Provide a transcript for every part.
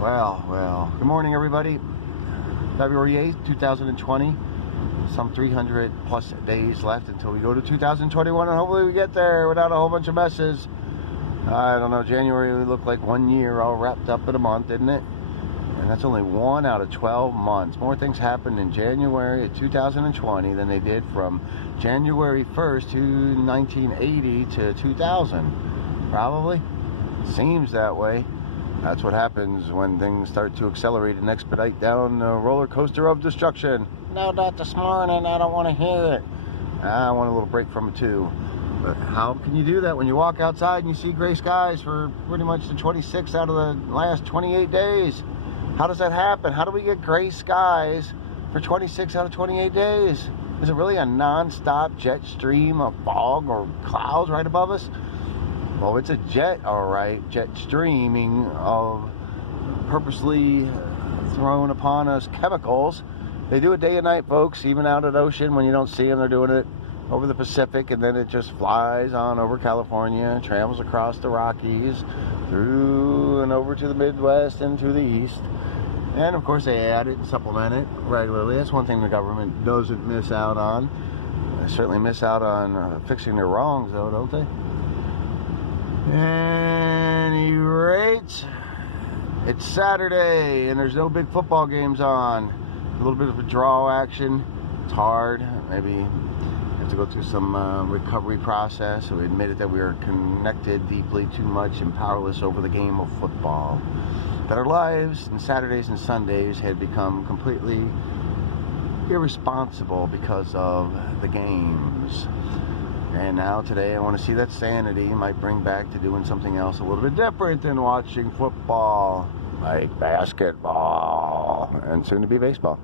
Well, good morning everybody. February 8th, 2020. Some 300 plus days left until we go to 2021, and hopefully we get there without a whole bunch of messes. I don't know, January looked like 1 year all wrapped up in a month, didn't it? And that's only 1 out of 12 months. More things happened in January of 2020 than they did from January 1st to 1980 to 2000. Probably. Seems that way. That's what happens when things start to accelerate and expedite down the roller coaster of destruction. No, not this morning. I don't want to hear it. I want a little break from it too. But how can you do that when you walk outside and you see gray skies for pretty much the 26 out of the last 28 days? How does that happen? How do we get gray skies for 26 out of 28 days? Is it really a non-stop jet stream of fog or clouds right above us? Well, it's a jet, all right, jet streaming of purposely thrown upon us chemicals. They do it day and night, folks, even out at ocean when you don't see them. They're doing it over the Pacific, and then it just flies on over California, travels across the Rockies, through and over to the Midwest and to the East. And, of course, they add it and supplement it regularly. That's one thing the government doesn't miss out on. They certainly miss out on fixing their wrongs, though, don't they? Any rate, it's Saturday and there's no big football games on. A little bit of a draw action. It's hard. Maybe have to go through some recovery process. So we admitted that we are connected deeply too much and powerless over the game of football. That our lives and Saturdays and Sundays had become completely irresponsible because of the games. And now today I want to see that sanity might bring back to doing something else a little bit different than watching football, like basketball, and soon to be baseball.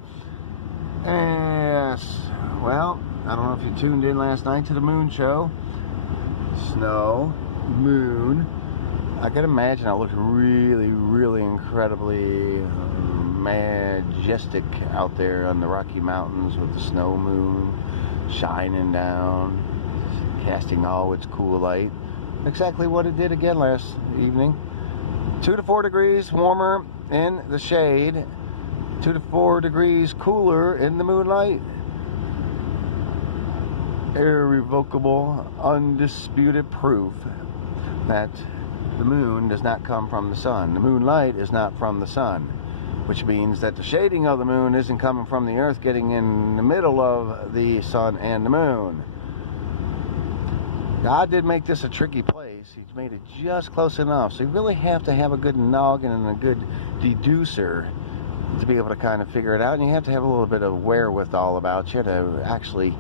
Yes, well, I don't know if you tuned in last night to the moon show. Snow, moon. I can imagine it looked really, really incredibly majestic out there on the Rocky Mountains with the snow moon shining down, casting all its cool light. Exactly what it did again last evening. 2 to 4 degrees warmer in the shade, 2 to 4 degrees cooler in the moonlight. Irrevocable, undisputed proof that the moon does not come from the sun. The moonlight is not from the sun, which means that the shading of the moon isn't coming from the earth getting in the middle of the sun and the moon. God did make this a tricky place. He's made it just close enough. So you really have to have a good noggin and a good deducer to be able to kind of figure it out. And you have to have a little bit of wherewithal about you to actually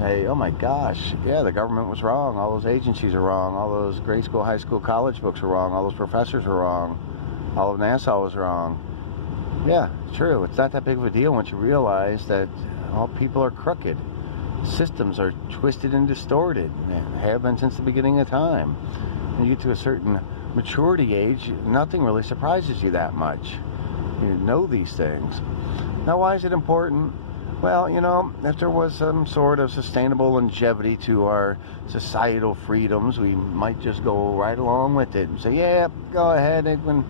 say, oh my gosh, yeah, the government was wrong. All those agencies are wrong. All those grade school, high school, college books are wrong. All those professors are wrong. All of NASA was wrong. Yeah, true. It's not that big of a deal once you realize that all people are crooked. Systems are twisted and distorted, and have been since the beginning of time. When you get to a certain maturity age, nothing really surprises you that much. You know these things. Now, why is it important? Well, you know, if there was some sort of sustainable longevity to our societal freedoms, we might just go right along with it and say, yeah, go ahead, they can,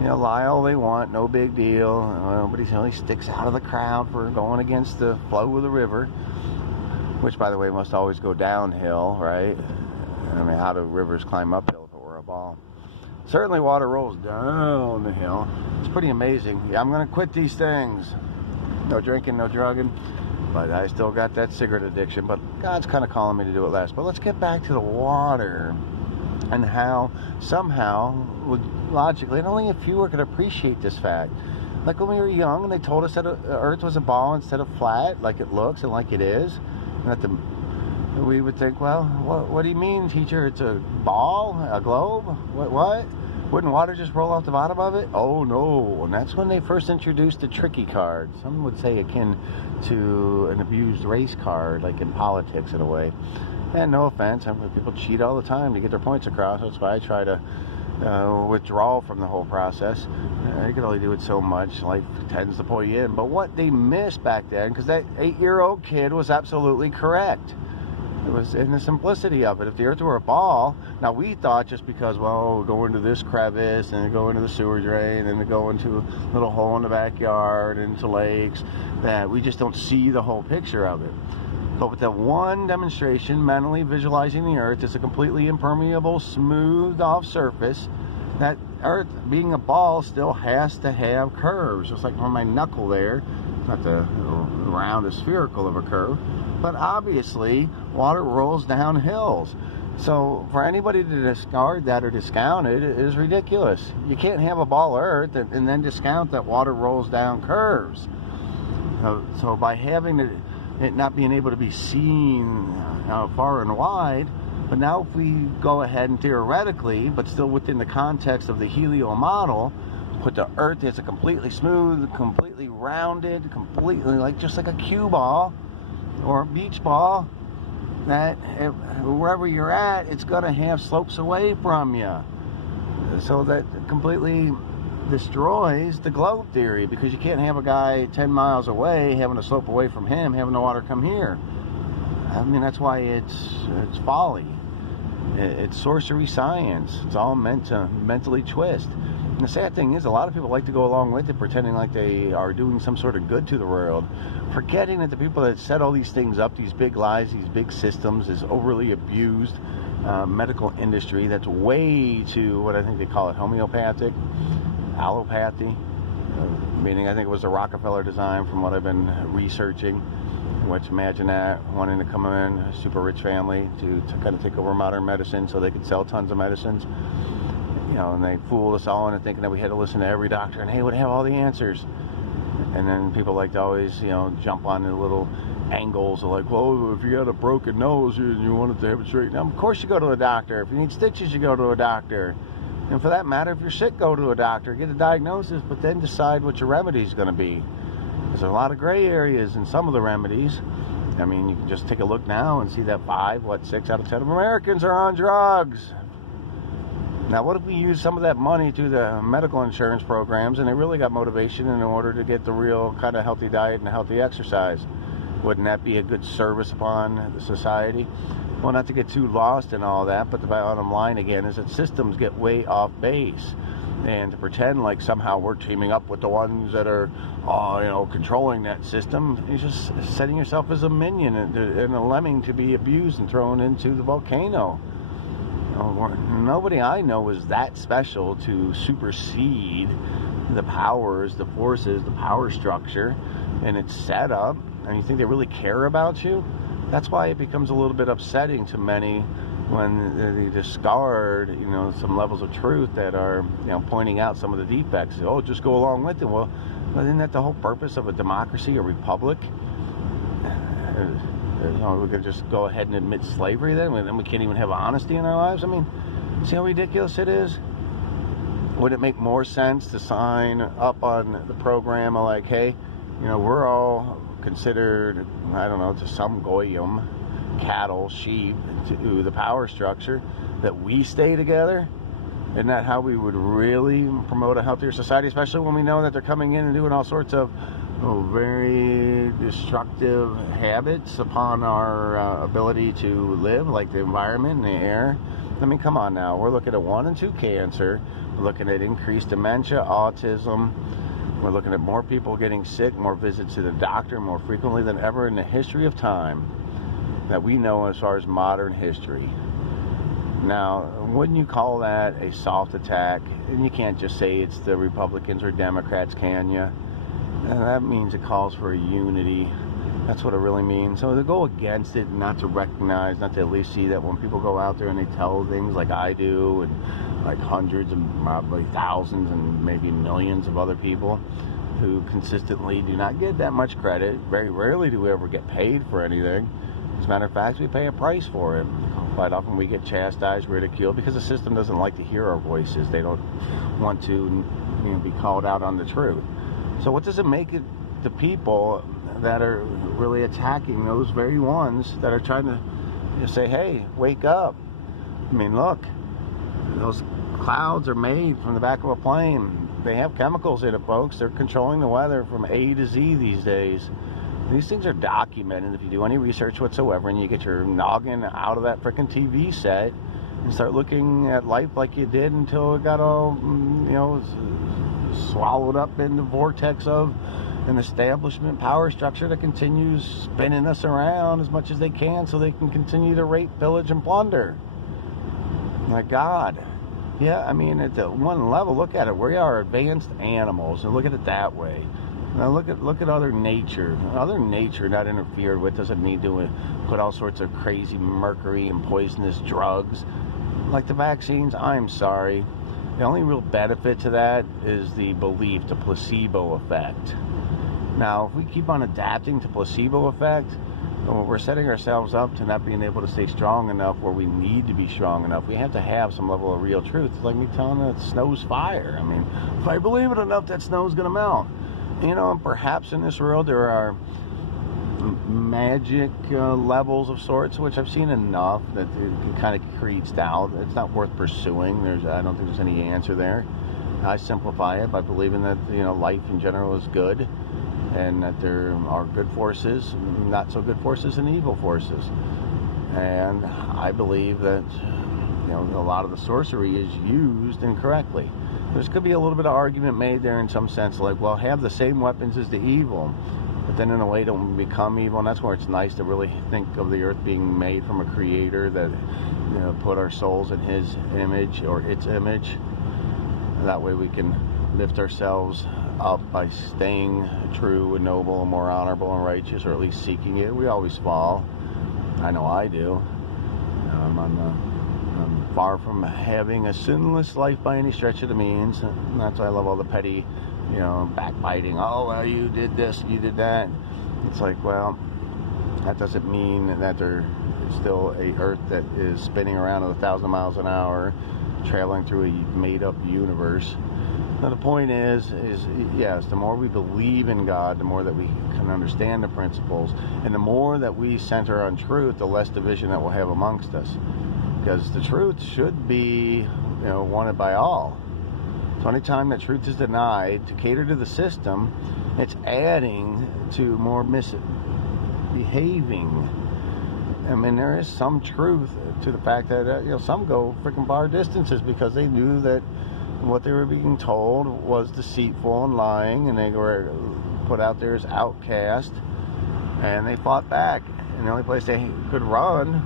you know, lie all they want, no big deal. Nobody really sticks out of the crowd for going against the flow of the river. Which, by the way, must always go downhill, right? I mean, how do rivers climb uphill if it were a ball? Certainly water rolls down the hill. It's pretty amazing. Yeah, I'm going to quit these things. No drinking, no drugging. But I still got that cigarette addiction. But God's kind of calling me to do it less. But let's get back to the water and how somehow, logically, and only a few are going to appreciate this fact. Like when we were young and they told us that Earth was a ball instead of flat, like it looks and like it is. We would think, well, what do you mean, teacher? It's a ball? A globe? What? Wouldn't water just roll off the bottom of it? Oh, no. And that's when they first introduced the tricky card. Some would say akin to an abused race card, like in politics in a way. And no offense, people cheat all the time to get their points across. That's why I try to withdraw from the whole process. You can only do it so much. Life tends to pull you in. But what they missed back then, because that 8-year-old kid was absolutely correct. It was in the simplicity of it. If the Earth were a ball, now we thought just because, well, we'll go into this crevice and go into the sewer drain and go into a little hole in the backyard, into lakes, that we just don't see the whole picture of it. But with that one demonstration, mentally visualizing the Earth as a completely impermeable, smoothed off surface, that Earth, being a ball, still has to have curves. Just like on my knuckle there, not the round, spherical of a curve, but obviously water rolls down hills. So for anybody to discard that or discount it is ridiculous. You can't have a ball Earth and then discount that water rolls down curves. So by having it not being able to be seen far and wide, but now if we go ahead and theoretically, but still within the context of the helio model, put the Earth as a completely smooth, completely rounded, completely just like a cue ball or a beach ball, that wherever you're at, it's going to have slopes away from you. So that completely destroys the globe theory, because you can't have a guy 10 miles away having a slope away from him, having the water come here. I mean, that's why it's folly. It's sorcery science. It's all meant to mentally twist. And the sad thing is, a lot of people like to go along with it, pretending like they are doing some sort of good to the world, forgetting that the people that set all these things up, these big lies, these big systems, this overly abused medical industry that's way too, what I think they call it, homeopathic, allopathy, meaning I think it was a Rockefeller design from what I've been researching. Which, imagine that, wanting to come in, a super rich family, to kind of take over modern medicine so they could sell tons of medicines. And they fooled us all into thinking that we had to listen to every doctor and, hey, would have all the answers. And then people like to always, jump on the little angles of like, well, if you got a broken nose and you wanted to have it straightened out, of course you go to a doctor. If you need stitches, you go to a doctor. And for that matter, if you're sick, go to a doctor, get a diagnosis, but then decide what your remedy is going to be. There's a lot of gray areas in some of the remedies. I mean, you can just take a look now and see that 6 out of 10 of Americans are on drugs. Now, what if we use some of that money to the medical insurance programs and they really got motivation in order to get the real kind of healthy diet and healthy exercise? Wouldn't that be a good service upon the society? Well, not to get too lost in all that, but the bottom line again is that systems get way off base. And to pretend like somehow we're teaming up with the ones that are, controlling that system, you're just setting yourself as a minion and a lemming to be abused and thrown into the volcano. Nobody I know is that special to supersede the powers, the forces, the power structure, and its setup. And you think they really care about you? That's why it becomes a little bit upsetting to many when they discard, some levels of truth that are, pointing out some of the defects. Oh, just go along with it. Well, isn't that the whole purpose of a democracy, a republic? We could just go ahead and admit slavery then we can't even have honesty in our lives. I mean, see how ridiculous it is? Would it make more sense to sign up on the program of like, hey, we're all considered, I don't know, to some goyim, cattle, sheep, to the power structure, that we stay together? Isn't that how we would really promote a healthier society, especially when we know that they're coming in and doing all sorts of very destructive habits upon our ability to live, like the environment and the air? I mean, come on now. We're looking at 1 and 2 cancer. We're looking at increased dementia, autism. We're looking at more people getting sick, more visits to the doctor more frequently than ever in the history of time that we know as far as modern history. Now, wouldn't you call that a soft attack? And you can't just say it's the Republicans or Democrats, can you? And that means it calls for a unity. That's what it really means. So to go against it, not to recognize, not to at least see that when people go out there and they tell things like I do, and like hundreds and probably thousands and maybe millions of other people who consistently do not get that much credit. Very rarely do we ever get paid for anything. As a matter of fact, we pay a price for it. Quite often we get chastised, ridiculed, because the system doesn't like to hear our voices. They don't want to be called out on the truth. So what does it make it the people that are really attacking those very ones that are trying to say, hey, wake up? I mean, look, those clouds are made from the back of a plane. They have chemicals in it, folks. They're controlling the weather from A to Z these days. These things are documented if you do any research whatsoever, and you get your noggin out of that frickin' TV set and start looking at life like you did until it got all, swallowed up in the vortex of an establishment power structure that continues spinning us around as much as they can so they can continue to rape, pillage, and plunder. My God. Yeah, I mean, at the one level, look at it. We are advanced animals, and look at it that way. Now look at other nature. Other nature not interfered with doesn't need to put all sorts of crazy mercury and poisonous drugs. Like the vaccines, I'm sorry. The only real benefit to that is the belief, the placebo effect. Now, if we keep on adapting to placebo effect, we're setting ourselves up to not being able to stay strong enough where we need to be strong enough. We have to have some level of real truth. It's like me telling you that snow's fire. I mean, if I believe it enough, that snow's going to melt. Perhaps in this world there are magic levels of sorts, which I've seen enough that it kind of creeps doubt. It's not worth pursuing. I don't think there's any answer there. I simplify it by believing that life in general is good, and that there are good forces, not so good forces, and evil forces. And I believe that a lot of the sorcery is used incorrectly. There's could be a little bit of argument made there in some sense, like, well, have the same weapons as the evil, but then in a way don't become evil. And that's where it's nice to really think of the earth being made from a creator that put our souls in his image or its image. And that way we can lift ourselves up by staying true and noble and more honorable and righteous, or at least seeking it. We always fall. I know I do. I'm far from having a sinless life by any stretch of the means. And that's why I love all the petty, backbiting. Oh, well, you did this, you did that. It's like, well, that doesn't mean that there is still a earth that is spinning around at 1,000 miles an hour, traveling through a made-up universe. Now, the point is yes, the more we believe in God, the more that we can understand the principles, and the more that we center on truth, the less division that we'll have amongst us. Because the truth should be, wanted by all. So anytime that truth is denied to cater to the system, it's adding to more misbehaving. I mean, there is some truth to the fact that some go freaking far distances because they knew that what they were being told was deceitful and lying, and they were put out there as outcast, and they fought back. And the only place they could run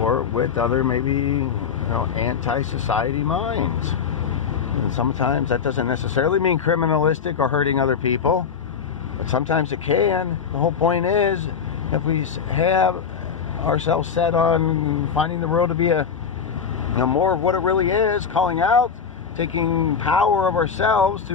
or with other maybe anti-society minds. And sometimes that doesn't necessarily mean criminalistic or hurting other people, but sometimes it can. The whole point is, if we have ourselves set on finding the world to be more of what it really is, calling out, taking power of ourselves to